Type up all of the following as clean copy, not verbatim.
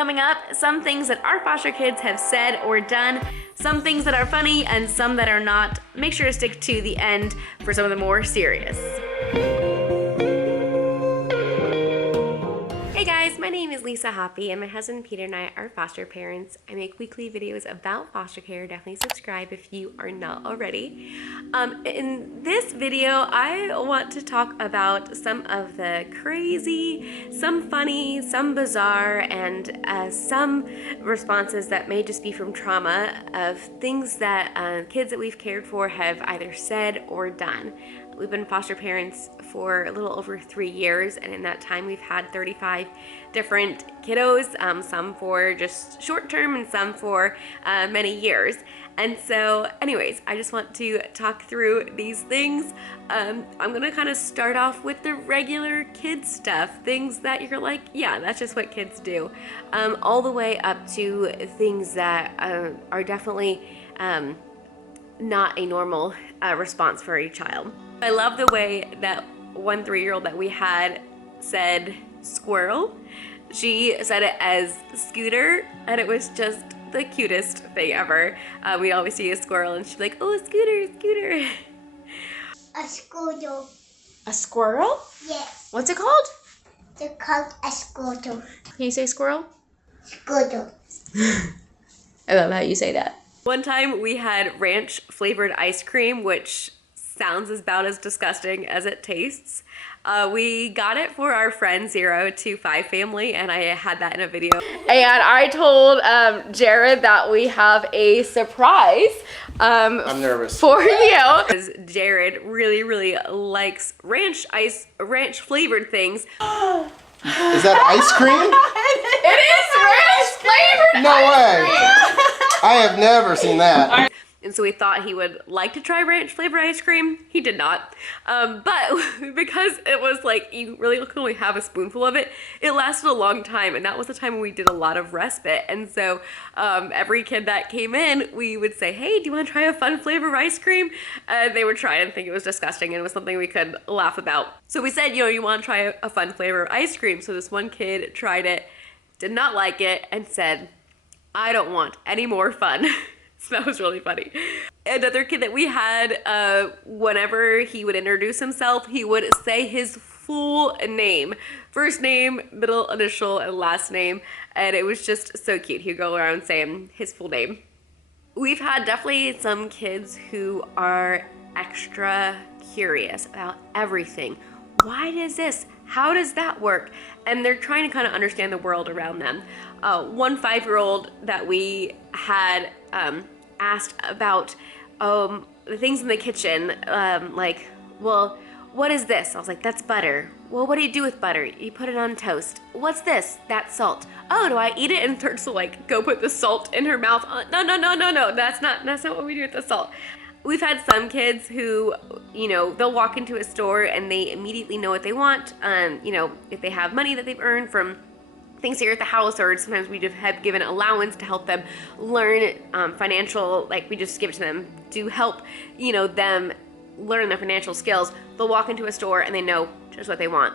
Coming up, some things that our foster kids have said or done, some things that are funny and some that are not. Make sure to stick to the end for some of the more serious. Hey guys, my name is Lisa Hoppy and my husband Peter and I are foster parents. I make weekly videos about foster care. Definitely subscribe if you are not already. In this video, I want to talk about some of the crazy, some funny, some bizarre, and some responses that may just be from trauma of things that kids that we've cared for have either said or done. We've been foster parents for a little over 3 years, and in that time we've had 35 different kiddos, some for just short term and some for many years. And so anyways, I just want to talk through these things. I'm gonna kind of start off with the regular kid stuff, things that you're like, yeah, that's just what kids do, all the way up to things that are definitely not a normal response for a child. I love the way that one 3-year-old that we had said squirrel. She said it as scooter, and it was just the cutest thing ever. We always see a squirrel and she'd be like, oh, scooter, scooter. A squirrel. A squirrel? Yes. What's it called? It's called a squirrel. Can you say squirrel? Squirrel. I love how you say that. One time we had ranch flavored ice cream, which sounds about as disgusting as it tastes. We got it for our friend 0 to 5 family, and I had that in a video. And I told Jared that we have a surprise I'm nervous. for you. Because Jared really likes ranch flavored things. Is that ice cream? It is ranch flavored. No way. I have never seen that. And so we thought he would like to try ranch flavored ice cream. He did not. But because it was like, you really can only have a spoonful of it, it lasted a long time. And that was the time when we did a lot of respite. And so every kid that came in, we would say, hey, do you want to try a fun flavor of ice cream? They would try and think it was disgusting, and it was something we could laugh about. So we said, you want to try a fun flavor of ice cream. So this one kid tried it, did not like it, and said, I don't want any more fun. So that was really funny. Another kid that we had, whenever he would introduce himself, he would say his full name. First name, middle initial, and last name. And it was just so cute. He'd go around saying his full name. We've had definitely some kids who are extra curious about everything. Why does this? How does that work? And they're trying to kind of understand the world around them. One 5-year-old that we had asked about the things in the kitchen, like, well, what is this? I was like, that's butter. Well, what do you do with butter? You put it on toast. What's this? That's salt. Oh, do I eat it? And starts to like go put the salt in her mouth. No. That's not what we do with the salt. We've had some kids who, they'll walk into a store and they immediately know what they want. If they have money that they've earned from things here at the house, or sometimes we just have given allowance to help them learn financial, like we just give it to them to help, them learn their financial skills. They'll walk into a store and they know just what they want.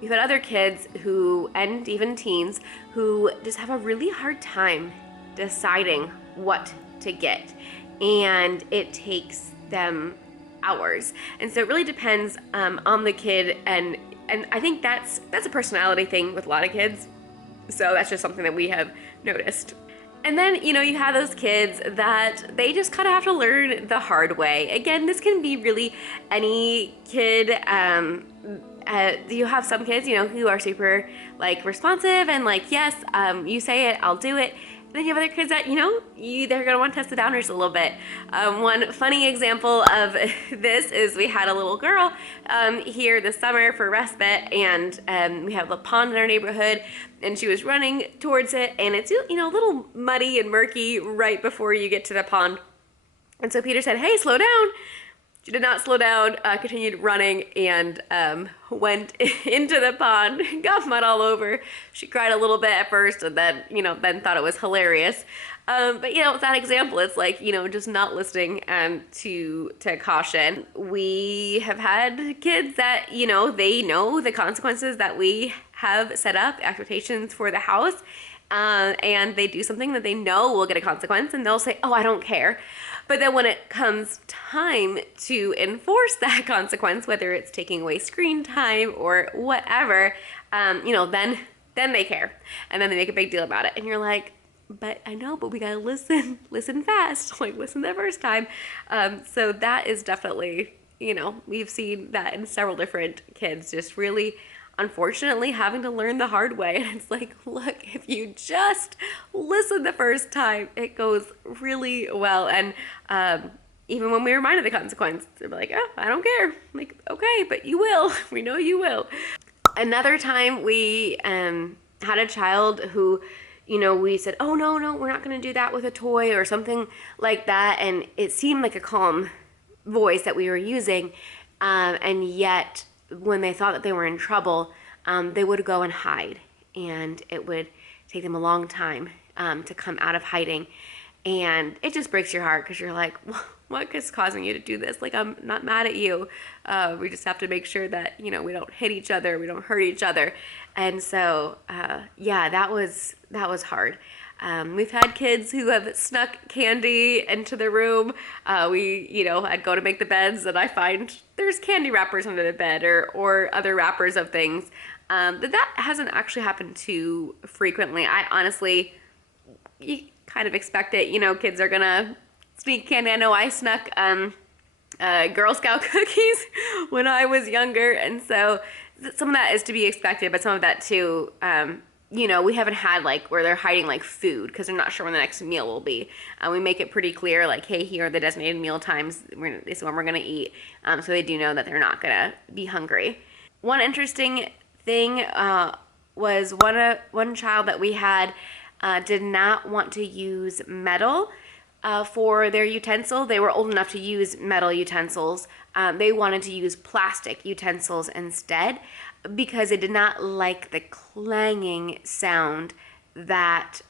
We've had other kids who, and even teens, who just have a really hard time deciding what to get. And it takes them hours. And so it really depends on the kid, and I think that's a personality thing with a lot of kids. So that's just something that we have noticed. And then, you have those kids that they just kind of have to learn the hard way. Again, this can be really any kid. You have some kids, who are super responsive and yes, you say it, I'll do it. Then you have other kids that, they're going to want to test the boundaries a little bit. One funny example of this is we had a little girl here this summer for respite, and we have a pond in our neighborhood, and she was running towards it, and it's, a little muddy and murky right before you get to the pond. And so Peter said, hey, slow down. She did not slow down, continued running, and went into the pond, got mud all over. She cried a little bit at first, and then, then thought it was hilarious. But, with that example, it's just not listening to caution. We have had kids that, they know the consequences that we have set up, expectations for the house, and they do something that they know will get a consequence, and they'll say, oh, I don't care. But then when it comes time to enforce that consequence, whether it's taking away screen time or whatever, then they care. And then they make a big deal about it. And you're like, but I know, but we gotta listen fast, like listen the first time. So that is definitely, we've seen that in several different kids, just really, unfortunately, having to learn the hard way. And it's like, look, if you just listen the first time, it goes really well. And even when we remind of the consequence, they're like, oh, I don't care. I'm like, okay, but you will. We know you will. Another time we had a child who, we said, oh, no, we're not going to do that with a toy or something like that. And it seemed like a calm voice that we were using. And yet, when they thought that they were in trouble, they would go and hide. And it would take them a long time to come out of hiding. And it just breaks your heart because you're like, what is causing you to do this? Like, I'm not mad at you. We just have to make sure that, we don't hit each other, we don't hurt each other. And so, that was hard. We've had kids who have snuck candy into the room. I'd go to make the beds and I find there's candy wrappers under the bed or other wrappers of things. But that hasn't actually happened too frequently. I honestly, you kind of expect it. Kids are gonna sneak candy. I know I snuck Girl Scout cookies when I was younger, and so some of that is to be expected, but some of that too, we haven't had like where they're hiding like food because they're not sure when the next meal will be. We make it pretty clear, like, hey, here are the designated meal times. This is when we're gonna eat, so they do know that they're not gonna be hungry. One interesting thing was one child that we had did not want to use metal for their utensil. They were old enough to use metal utensils. They wanted to use plastic utensils instead because they did not like the clanging sound that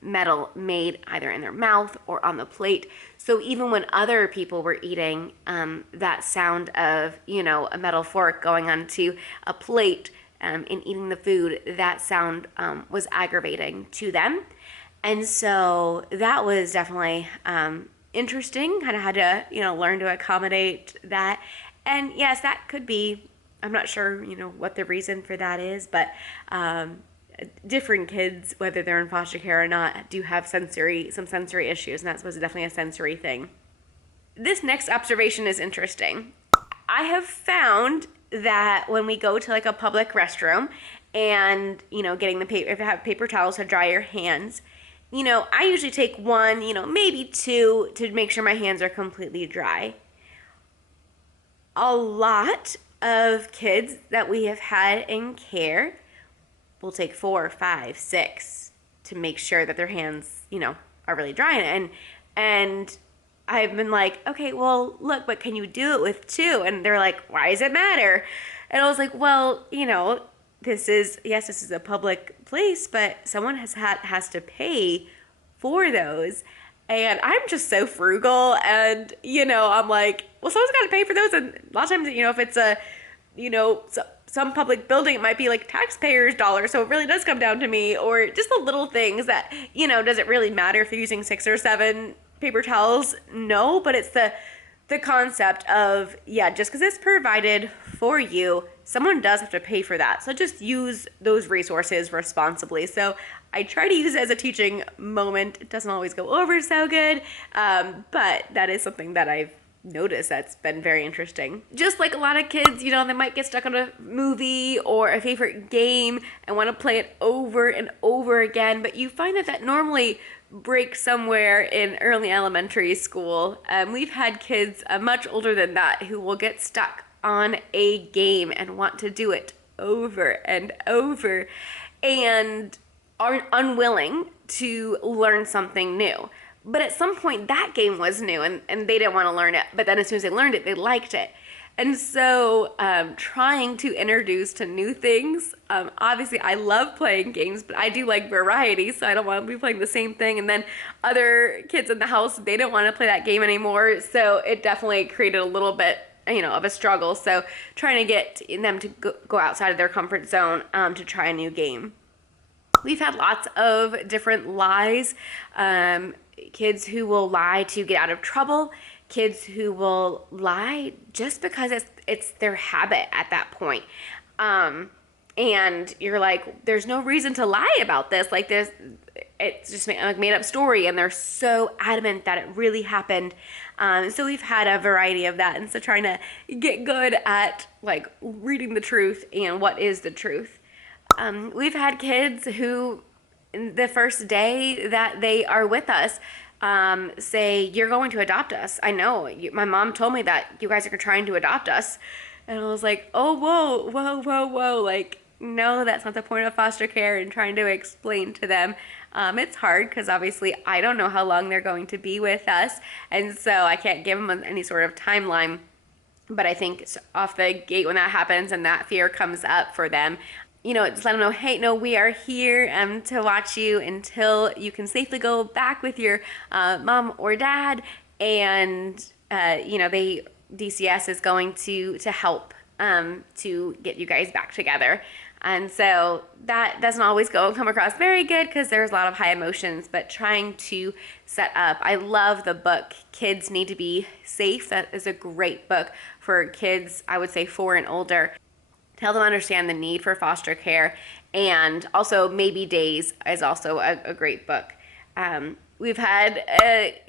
metal made either in their mouth or on the plate. So even when other people were eating, that sound of, a metal fork going onto a plate and eating the food, that sound was aggravating to them. And so that was definitely interesting. Kind of had to, learn to accommodate that. And yes, that could be, I'm not sure, what the reason for that is, but different kids, whether they're in foster care or not, do have some sensory issues, and that was definitely a sensory thing. This next observation is interesting. I have found that when we go to like a public restroom and, getting the paper, if you have paper towels to dry your hands, I usually take one, maybe two to make sure my hands are completely dry. A lot of kids that we have had in care will take 4, 5, 6 to make sure that their hands, are really dry. And I've been like, okay, well, look, but can you do it with 2? And they're like, why does it matter? And I was like, well, this is a public place, but someone has to pay for those. And I'm just so frugal, and, I'm like, well, someone's got to pay for those. And a lot of times, if it's a, some public building, it might be like taxpayers' dollars. So it really does come down to me, or just the little things that, does it really matter if you're using 6 or 7 paper towels? No, but it's the concept of, just because it's provided for you, someone does have to pay for that. So just use those resources responsibly. So I try to use it as a teaching moment. It doesn't always go over so good, but that is something that I've noticed that's been very interesting. Just like a lot of kids, they might get stuck on a movie or a favorite game and want to play it over and over again, but you find that normally breaks somewhere in early elementary school. We've had kids much older than that who will get stuck on a game and want to do it over and over and are unwilling to learn something new. But at some point that game was new and they didn't want to learn it. But then as soon as they learned it, they liked it. And so trying to introduce to new things, obviously I love playing games, but I do like variety, so I don't want to be playing the same thing. And then other kids in the house, they don't want to play that game anymore. So it definitely created a little bit, of a struggle. So trying to get them to go outside of their comfort zone to try a new game. We've had lots of different lies. Kids who will lie to get out of trouble. Kids who will lie just because it's their habit at that point. And you're like, there's no reason to lie about this. Like this, it's just like made up story, and they're so adamant that it really happened. So we've had a variety of that, and so trying to get good at like reading the truth and what is the truth. We've had kids who, the first day that they are with us, say, "You're going to adopt us. I know. My mom told me that you guys are trying to adopt us." And I was like, "Oh, whoa, whoa, whoa, whoa. Like, no, that's not the point of foster care," and trying to explain to them. It's hard because obviously I don't know how long they're going to be with us. And so I can't give them any sort of timeline. But I think it's off the gate when that happens and that fear comes up for them, just let them know, hey, no, we are here to watch you until you can safely go back with your mom or dad. And, DCS is going to help to get you guys back together. And so that doesn't always come across very good because there's a lot of high emotions, but trying to set up. I love the book, Kids Need to Be Safe. That is a great book for kids, I would say 4 and older. To help them understand the need for foster care. And also Maybe Days is also a great book. We've had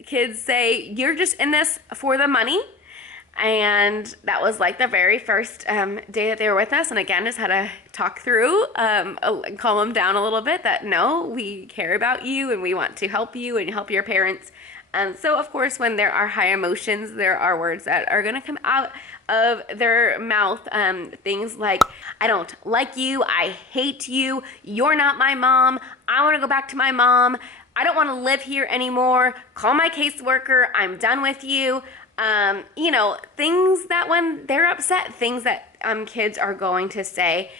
kids say, "You're just in this for the money." And that was like the very first day that they were with us. And again, just had to talk through, calm them down a little bit that no, we care about you and we want to help you and help your parents. So of course, when there are high emotions, there are words that are going to come out of their mouth. Things like, "I don't like you. I hate you. You're not my mom. I want to go back to my mom. I don't want to live here anymore. Call my caseworker. I'm done with you." Things that when they're upset, things that kids are going to say.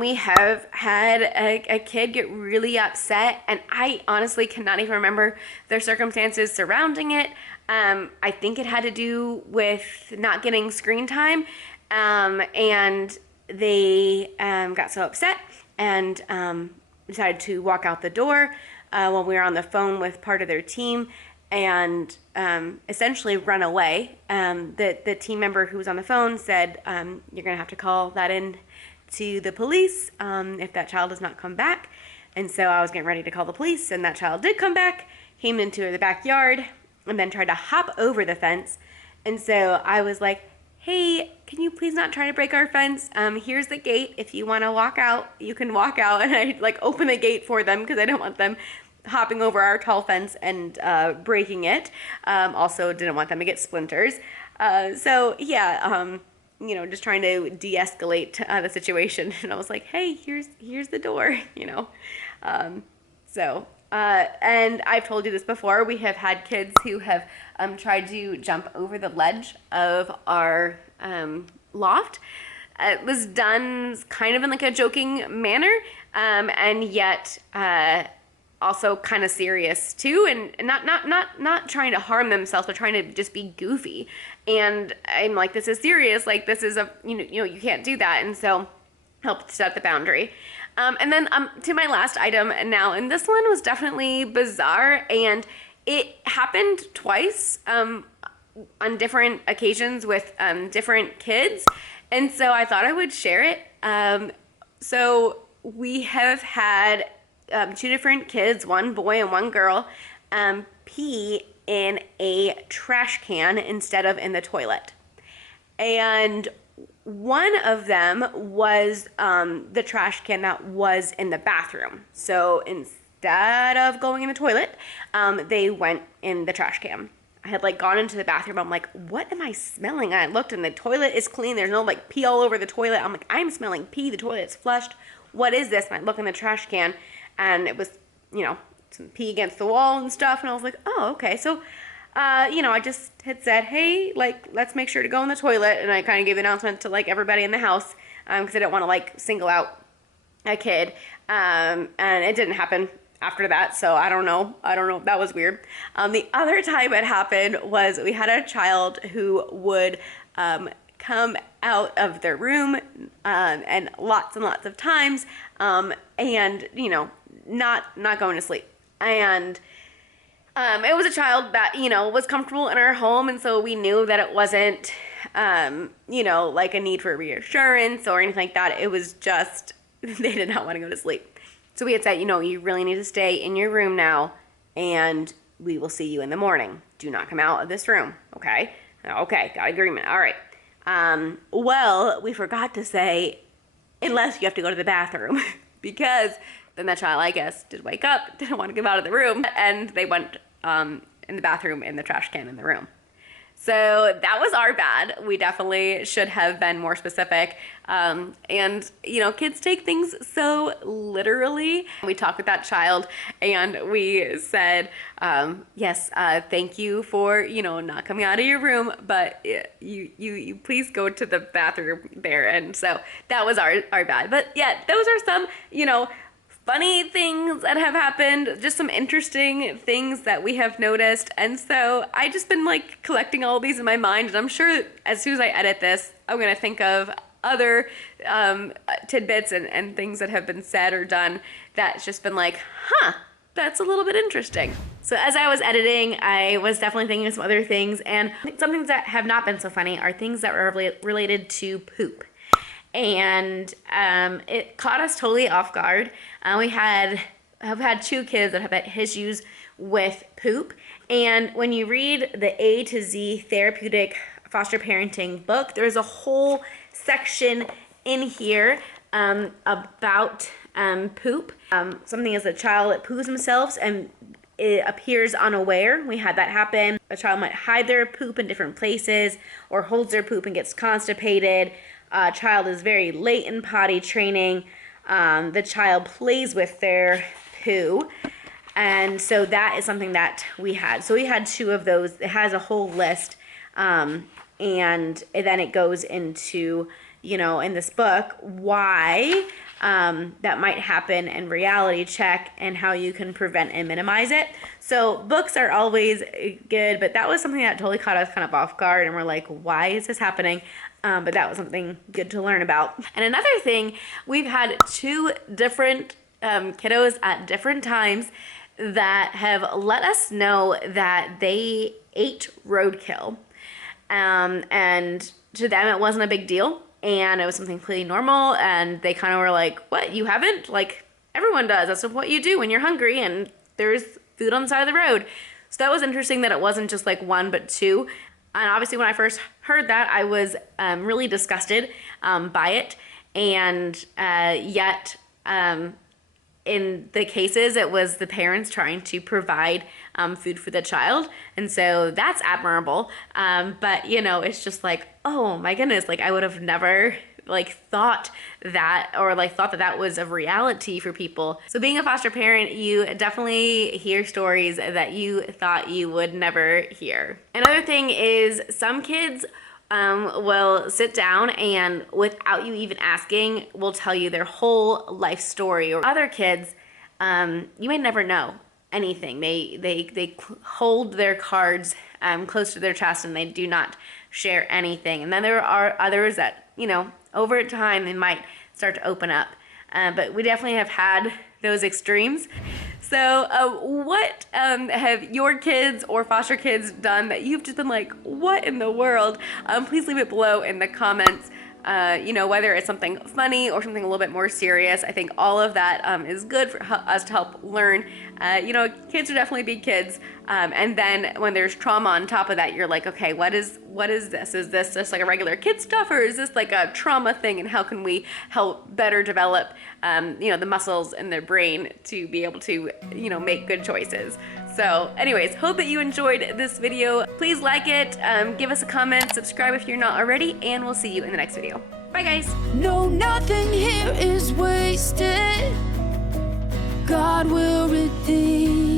We have had a kid get really upset, and I honestly cannot even remember their circumstances surrounding it. I think it had to do with not getting screen time, and they got so upset and decided to walk out the door when we were on the phone with part of their team, and essentially run away. The team member who was on the phone said, "You're going to have to call that in to the police if that child does not come back." And so I was getting ready to call the police, and that child did come back, came into the backyard, and then tried to hop over the fence. And so I was like, "Hey, can you please not try to break our fence? Here's the gate. If you want to walk out, you can walk out." And I open the gate for them because I don't want them hopping over our tall fence and breaking it. Also didn't want them to get splinters. Just trying to de-escalate the situation. And I was like, "Hey, here's the door," and I've told you this before, we have had kids who have tried to jump over the ledge of our loft. It was done kind of in a joking manner, and yet also kind of serious too, and not trying to harm themselves, but trying to just be goofy. And I'm like, this is serious. Like, this is you can't do that. And so helped set the boundary. And then to my last item now, and this one was definitely bizarre, and it happened twice on different occasions with different kids. And so I thought I would share it. So we have had 2 different kids, one boy and one girl, pee in a trash can instead of in the toilet. And one of them was the trash can that was in the bathroom. So instead of going in the toilet, they went in the trash can. I had gone into the bathroom. I'm like, what am I smelling? And I looked, and the toilet is clean. There's no pee all over the toilet. I'm like, I'm smelling pee. The toilet's flushed. What is this? And I look in the trash can, and it was, some pee against the wall and stuff. And I was like, oh, okay. So, I just had said, hey, let's make sure to go in the toilet. And I kind of gave the announcement to everybody in the house, because I didn't want to single out a kid. And it didn't happen after that, so I don't know. That was weird. The other time it happened was we had a child who would come out of their room and lots of times, and not going to sleep. And it was a child that, was comfortable in our home, and so we knew that it wasn't, like a need for reassurance or anything like that. It was just, they did not want to go to sleep. So we had said, you really need to stay in your room now, and we will see you in the morning. Do not come out of this room, okay? Okay, got agreement. All right. Well, we forgot to say, unless you have to go to the bathroom, because then that child, I guess, did wake up, didn't want to come out of the room, and they went in the bathroom in the trash can in the room. So that was our bad. We definitely should have been more specific. And, kids take things so literally. We talked with that child and we said, yes, thank you for, not coming out of your room, but you please go to the bathroom there. And so that was our bad. But yeah, those are some, funny things that have happened, just some interesting things that we have noticed. And so I just been like collecting all these in my mind, and I'm sure as soon as I edit this, I'm gonna think of other tidbits and things that have been said or done that's just been like, that's a little bit interesting. So as I was editing, I was definitely thinking of some other things, and some things that have not been so funny are things that were related to poop. And it caught us totally off guard. We have had 2 kids that have had issues with poop. And when you read the A to Z Therapeutic Foster Parenting book, there's a whole section in here about poop. Something as a child that poos themselves and it appears unaware. We had that happen. A child might hide their poop in different places or holds their poop and gets constipated. A child is very late in potty training. The child plays with their poo. And so that is something that we had. So we had 2 of those. It has a whole list. And then it goes into, in this book, why that might happen and reality check and how you can prevent and minimize it. So books are always good, but that was something that totally caught us kind of off guard. And we're like, why is this happening? But that was something good to learn about. And another thing, we've had 2 different kiddos at different times that have let us know that they ate roadkill. And to them, it wasn't a big deal. And it was something completely normal. And they kind of were like, what, you haven't? Like, everyone does. That's what you do when you're hungry and there's food on the side of the road. So that was interesting that it wasn't just like 1, but 2. And obviously when I first heard that, I was really disgusted by it. And yet in the cases, it was the parents trying to provide food for the child. And so that's admirable. But, it's just like, oh my goodness, like I would have never thought that that was a reality for people. So being a foster parent, you definitely hear stories that you thought you would never hear. Another thing is some kids will sit down and without you even asking will tell you their whole life story. Or other kids, you may never know anything. They hold their cards close to their chest and they do not share anything. And then there are others that, over time they might start to open up. But we definitely have had those extremes. So what have your kids or foster kids done that you've just been like, what in the world? Please leave it below in the comments. Whether it's something funny or something a little bit more serious. I think all of that is good for us to help learn. Kids are definitely big kids. And then when there's trauma on top of that, you're like, okay, what is this? Is this just like a regular kid stuff, or is this like a trauma thing? And how can we help better develop, the muscles in their brain to be able to, make good choices? So anyways, hope that you enjoyed this video. Please like it, give us a comment, subscribe if you're not already, and we'll see you in the next video. Bye guys. No, nothing here is wasted. God will redeem.